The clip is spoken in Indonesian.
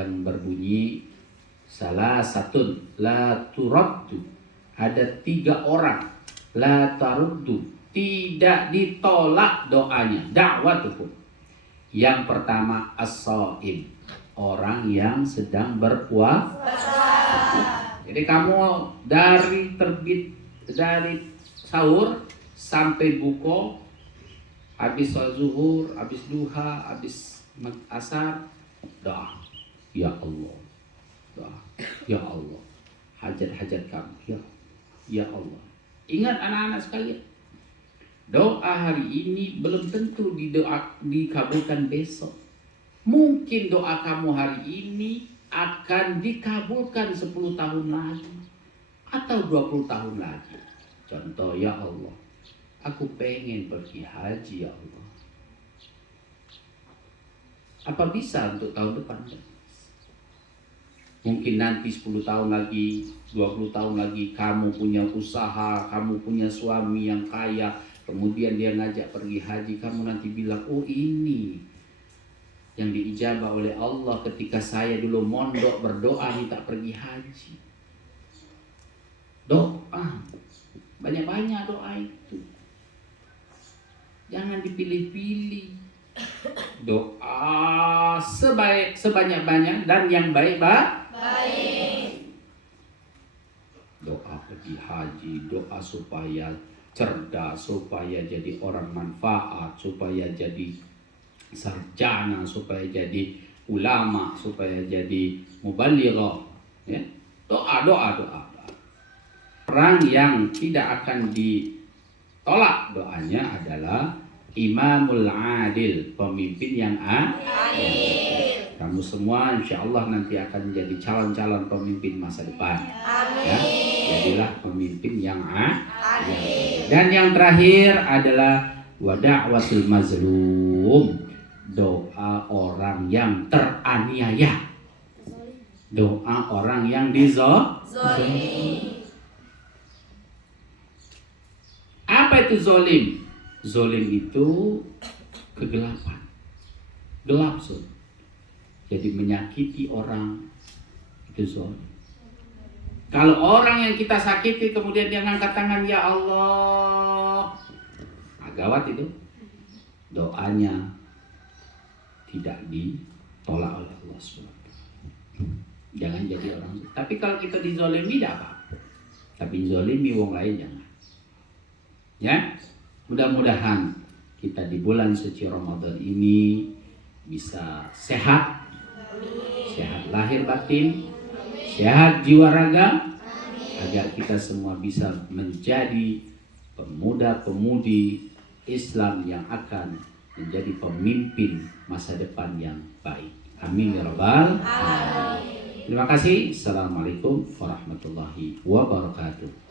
yang berbunyi salasatun la turaddu. Ada 3 orang la taruddu, tidak ditolak doanya, da'watuhum. Yang pertama as-shaim, orang yang sedang berpuasa. Jadi kamu dari sahur sampai buka, habis sholat zuhur, habis duha, habis asar, doa. Ya Allah, doa. Ya Allah, hajat-hajat kamu. Ya Allah. Ingat anak-anak sekalian, doa hari ini belum tentu dikabulkan besok. Mungkin doa kamu hari ini akan dikabulkan 10 tahun lagi atau 20 tahun lagi. Contoh, ya Allah, aku pengen pergi haji ya Allah. Apa bisa untuk tahun depan? Mungkin nanti 10 tahun lagi, 20 tahun lagi kamu punya usaha, kamu punya suami yang kaya, kemudian dia ngajak pergi haji, kamu nanti bilang, oh ini yang diijabah oleh Allah ketika saya dulu mondok berdoa minta pergi haji. Doa, banyak-banyak doa itu. Jangan dipilih-pilih. Doa sebanyak-banyak dan yang baik. Doa pergi haji, doa supaya cerdas, supaya jadi orang manfaat, supaya jadi sarjana, supaya jadi ulama, supaya jadi mubalighah, ya. Doa. Orang yang tidak akan ditolak doanya adalah imamul adil, pemimpin yang adil. Kamu semua insya Allah nanti akan menjadi calon-calon pemimpin masa depan. Ya, jadilah pemimpin yang adil. Dan yang terakhir adalah wada'watul mazlum, doa orang yang teraniaya, doa orang yang dizolimi. Apa itu zolim? Zolim itu kegelapan, gelap zul. Jadi menyakiti orang itu zolim. Kalau orang yang kita sakiti kemudian dia ngangkat tangan, ya Allah, gawat itu. Doanya tidak ditolak oleh Allah SWT. Jangan jadi orang. Tapi kalau kita dizolimi tidak apa. Tapi zolimi wong lain jangan. Ya, mudah-mudahan kita di bulan suci Ramadan ini bisa sehat. Sehat lahir batin, sehat jiwa raga, agar kita semua bisa menjadi pemuda-pemudi Islam yang akan menjadi pemimpin masa depan yang baik. Amin ya rabbal alamin. Terima kasih. Assalamualaikum warahmatullahi wabarakatuh.